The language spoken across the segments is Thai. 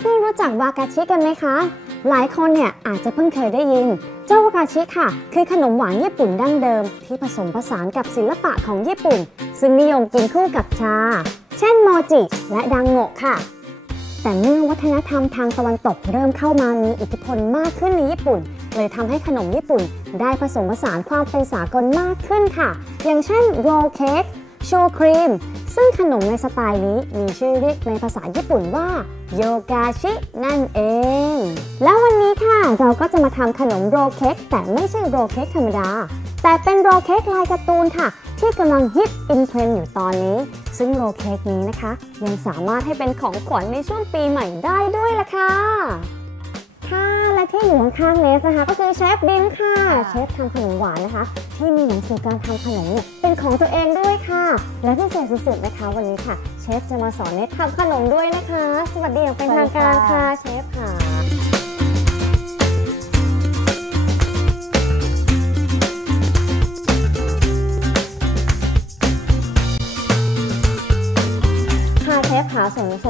เพื่อนๆรู้จักวากาชิกันไหมคะ หลายคนเนี่ยอาจจะเพิ่งเคยได้ยิน เจ้าวากาชิค่ะ คือขนมหวานญี่ปุ่นดั้งเดิม ที่ผสมผสานกับศิลปะของญี่ปุ่น ซึ่งนิยมกินคู่กับชา เช่นโมจิ และดังโงะค่ะ แต่เมื่อวัฒนธรรมทางตะวันตกเริ่มเข้ามามีอิทธิพลมากขึ้นในญี่ปุ่น เลยทำให้ขนมญี่ปุ่น ได้ผสมผสานความเป็นสากลมากขึ้นค่ะ อย่างเช่นโรลเค้ก ชูครีม ซึ่งขนมในสไตล์นี้มีชื่อเรียกในภาษาญี่ปุ่นว่าโยกาชินั่นเอง แล้ววันนี้ค่ะเราก็จะมาทำขนมโรลเค้กแต่ไม่ใช่โรลเค้กธรรมดา แต่เป็นโรลเค้กลายการ์ตูนค่ะ ที่กำลังฮิตอินเทรนด์อยู่ตอนนี้ ซึ่งโรลเค้กนี้นะคะ ยังสามารถให้เป็นของขวัญในช่วงปีใหม่ได้ด้วยล่ะค่ะค่ะ และที่อยู่ข้างๆเนสนะคะ ก็คือเชฟดินค่ะ เชฟทำขนมหวานนะคะ ที่มีหนังสือการทำขนมเนี่ยเป็นของตัวเองด้วยค่ะ และพิเศษสุดๆนะคะวันนี้ค่ะ เชฟจะมาสอนเนสทำขนมด้วยนะคะ สวัสดีอย่างเป็นทางการค่ะเชฟค่ะ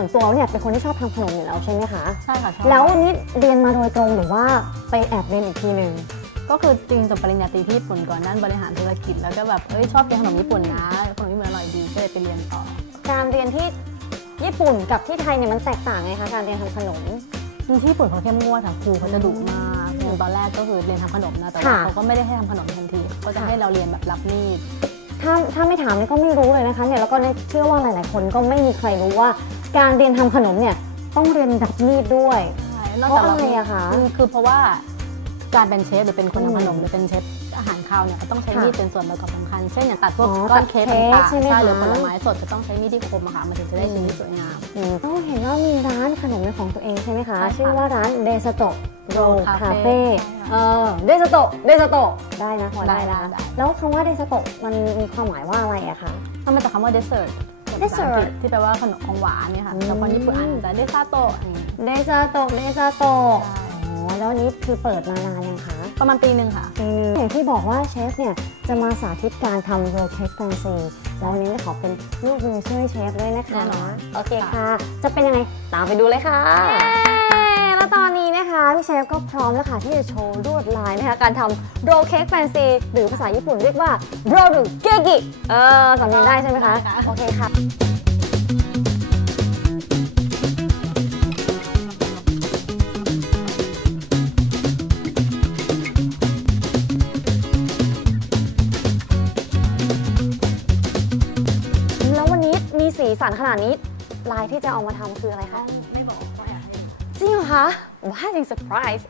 วนส่วนตัวเนี่ยเป็นคนที่ชอบทำขนมอยู่แล้วใช่ไหมคะ ใช่ค่ะชอบแล้ววันนี้เรียนมาโดยตรงหรือว่าไปแอบเรียนอีกทีหนึ่งก็คือจริงจบปริญญาตรีที่ญี่ปุ่นก่อนด้านบริหารธุรกิจแล้วก็แบบเอ้ยชอบกินขนมญี่ปุ่นนะขนมญี่ปุ่นอร่อยดีก็เลยไปเรียนต่อ การเรียนที่ญี่ปุ่นกับที่ไทยเนี่ยมันแตกต่างไงคะการเรียนทำขนมจริงที่ญี่ปุ่นเขาเข้มงวดค่ะครูเขาจะดุมากอย่างตอนแรกก็คือเรียนทำขนมนะแต่ว่าค่ะเขาก็ไม่ได้ให้ทำขนมทันที ก็จะให้เราเรียนแบบรับมีดถ้าถ้าไม่ถามเนี่ยก็ไม่รู้เลยนะคะเนี่ยแล้วก็เนี่ยเชื่อว่าหลาย ๆ คนก็ไม่มีใครรู้ว่า การเรียนทำขนมเนี่ยต้องเรียนดับมีดด้วยนอกเพจากราะอะไรอะคะคือคือเพราะว่าการเป็นเชฟหรือเป็นคนทำขนมอืมหรือเป็นเชฟอาหารคาวเนี่ยก็ต้องใช้ค่ะมีดเป็นส่วนประกอบสำคัญ เช่นอย่างตัดพวกอ๋อก้อนเค้กตัดเค้กต่างๆใช่ไหมคะหรือผลไม้สดจะต้องใช้มีดที่คมอะค่ะมันถึงจะได้ชิ้นที่สวยงามอืมต้องเห็นว่ามีร้านขนมเป็นของตัวเองใช่ไหมคะใช่ค่ะชื่อว่าร้านเดสโตโร Roll คา Cafe เฟ่ใช่ค่ะเออเดสโตเดสโตได้นะพอได้ได้นะได้แล้วคำว่าเดสโตมันมีความหมายว่าอะไรอะคะมันมาจากคำว่า dessert ภาษาอังกฤษที่แปลว่าขนมของหวานเนี่ยค่ะอืมแต่คนญี่ปุ่นอ่านจะเดซาโตะอย่างเงี้ยเดซาโตะเดซาโตะอ๋อแล้วอันนี้คือเปิดมานานยังคะประมาณปีหนึ่งค่ะปีนึงอย่างที่บอกว่าเชฟเนี่ยจะมาสาธิตการทำโรลเค้กแฟนซีแล้ววันนี้จะขอเป็นลูกมือช่วยเชฟด้วยนะคะแน่นอนโอเคค่ะ จะเป็นยังไงตามไปดูเลยค่ะ เชฟก็พร้อมแล้วค่ะที่จะโชว์ลวดลายนะคะการทำโรลเค้กแฟนซี หรือภาษาญี่ปุ่นเรียกว่าโรลเกกิเออสำเนียงได้ใช่ไหมคะได้ค่ะโอเคค่ะแล้ววันนี้มีสีสันขนาดนี้ลายที่จะเอามาทำคืออะไรคะ จริงเหรอคะว้าวยังเซอร์ไพรส์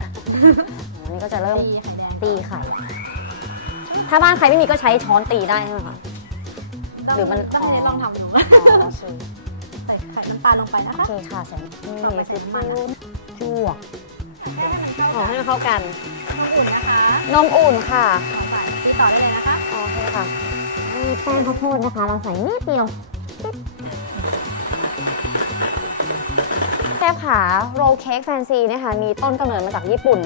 วันนี้ก็จะเริ่มตีไข่แดงตีไข่ ถ้าบ้านใครไม่มีก็ใช้ช้อนตีได้ใช่ไหมคะ หรือมันต้องใช้ต้องทำหนูอ๋อใช่ใส่ไข่น้ำตาลลงไปนะโอคะเคค่ะเสร็จนี่เอาไปคือใส่น้ำมันจวกอ๋อให้มันเข้ากันอุ่นนะคะ นมอุ่นค่ะใส่ที่ต่อได้เลยนะคะ โอเคค่ะนี่แป้งข้าวโพดนะคะ เราใส่นิดเดียว แซ่บขาโรลเค้กแฟนซีนะคะมีต้นกำเนิดมาจากญี่ปุ่น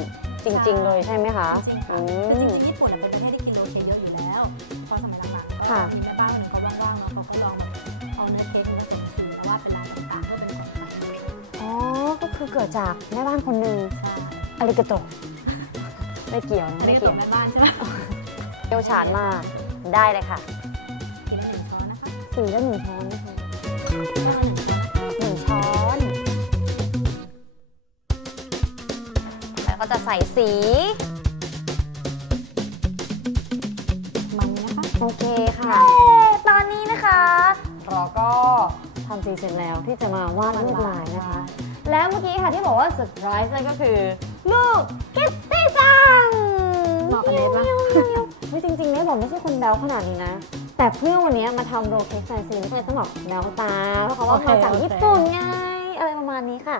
จริง ๆ เลยใช่ไหมคะจริงค่ะอืคือจมริงๆญี่ปุ่นอะเป็นประเทศที่กินโรลเค้กเยอะอยู่แล้วเพราะสมัยหลังๆก็ค่ะมีแม่บ้านคนหนึ่งเขาว่างๆเนาะเขาก็ลองแบบเอาเนื้อเค้กมาผสมสีแล้วว่าเป็นลายต่างๆเพื่อเป็นของขวัญให้ลูกอ๋อก็คือเกิดจากแม่บ้านคนหนึ่งใช่อาริกาโตไม่เกี่ยวนะอันไม่นี้ตัเกี่ยววแม่บ้านใช่ไหมเชี่ยวชาญมากได้เลยค่ะกินหนึ่งช้อนนะคะสีละหนึ่งช้อนนะคะ แล้วก็จะใส่สีมันนะคะโอเคค่ะ ตอนนี้นะคะเราก็ทำสีเสร็จแล้วที่จะมาวาดลวดลายนะคะ แล้วเมื่อกี้ค่ะที่บอกว่าเซอร์ไพรส์นั่นก็คือลูกคิตตี้จังเหมาะกับเนทปะไม่จริงๆเนทบอกไม่ใช่คนแบลขนาดนี้นะ แต่เพื่อวันนี้มาทำโรลเค้กแฟนซีก็เลยต้องบอกแบลตาเพราะเขาว่ามาจากญี่ปุ่นไง อะไรประมาณนี้ค่ะ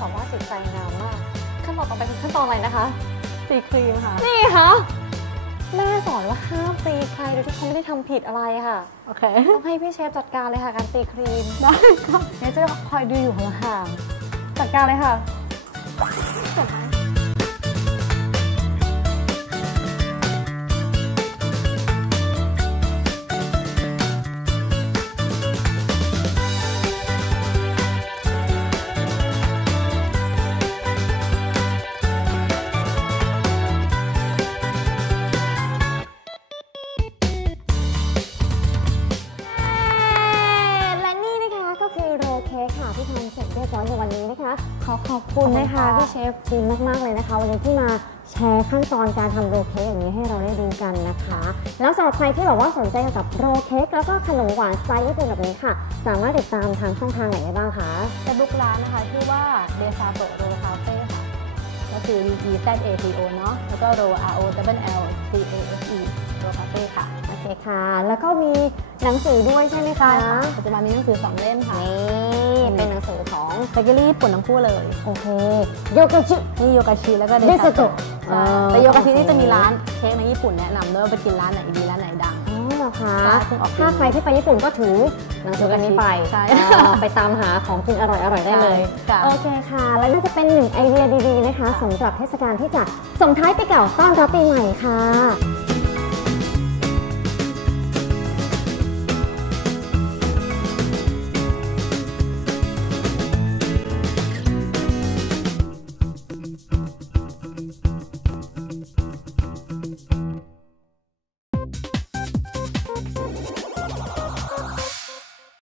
สามารถจิตใจงามมาก ขั้นตอนต่อไปคือขั้นตอนอะไรนะคะ สีครีมค่ะ นี่ค่ะแม่สอนว่าห้ามตีใครโดยที่เขาไม่ได้ทำผิดอะไรค่ะ โอเค ต้องให้พี่เชฟจัดการเลยค่ะการตีครีม ได้ครับเนี่ยจะคอยดูอยู่ห่างๆจัดการเลยค่ะและ ขอขอบคุณนะคะพี่เชฟดีมากๆเลยนะคะ วันนี้ที่มาแชร์ขั้นตอนการทำโรลเค้กอย่างนี้ให้เราได้ดูกันนะคะ แล้วสำหรับใครที่แบบว่าสนใจเกี่ยวกับโรลเค้กแล้วก็ขนมหวานสไตล์ญี่ปุ่นแบบนี้ค่ะ สามารถติดตามทางช่องทางไหนได้บ้างคะเฟซบุ๊กร้านนะคะชื่อว่าเดซาโตโรคาเฟ่ค่ะก็ คือ D E Z A T O เนาะแล้วก็โร R O W L C A F E โรคาเฟ่ค่ะ โอเคค่ะ แล้วก็มีหนังสือด้วยใช่ไหมคะปัจจุบันมีหนังสือ2เล่มค่ะ นี่เป็นหนังสือของเบเกอรี่ญี่ปุ่นทั้งคู่เลย โอเค โยเกจินี่โยกาชิแล้วก็เดเดซาซาโตโตะใช่อ่าแต่โยกาชินี่จะมีร้านเค้กในญี่ปุ่นแนะนำด้วยว่าไปกินร้านไหนดีร้านไหนดัง อ๋อเหรอคะใช่เพิ่งออกปีถ้าใครที่ไปญี่ปุ่นก็ถือหนังสืออันนี้ไปใช่อ่าไปตามหาของกินอร่อยๆได้เลยค่ะโอเคค่ะ และน่าจะเป็นหนึ่งไอเดียดีๆนะคะสำหรับเทศกาลที่จะส่งท้ายปีเก่าต้อนรับปีใหม่ค่ะ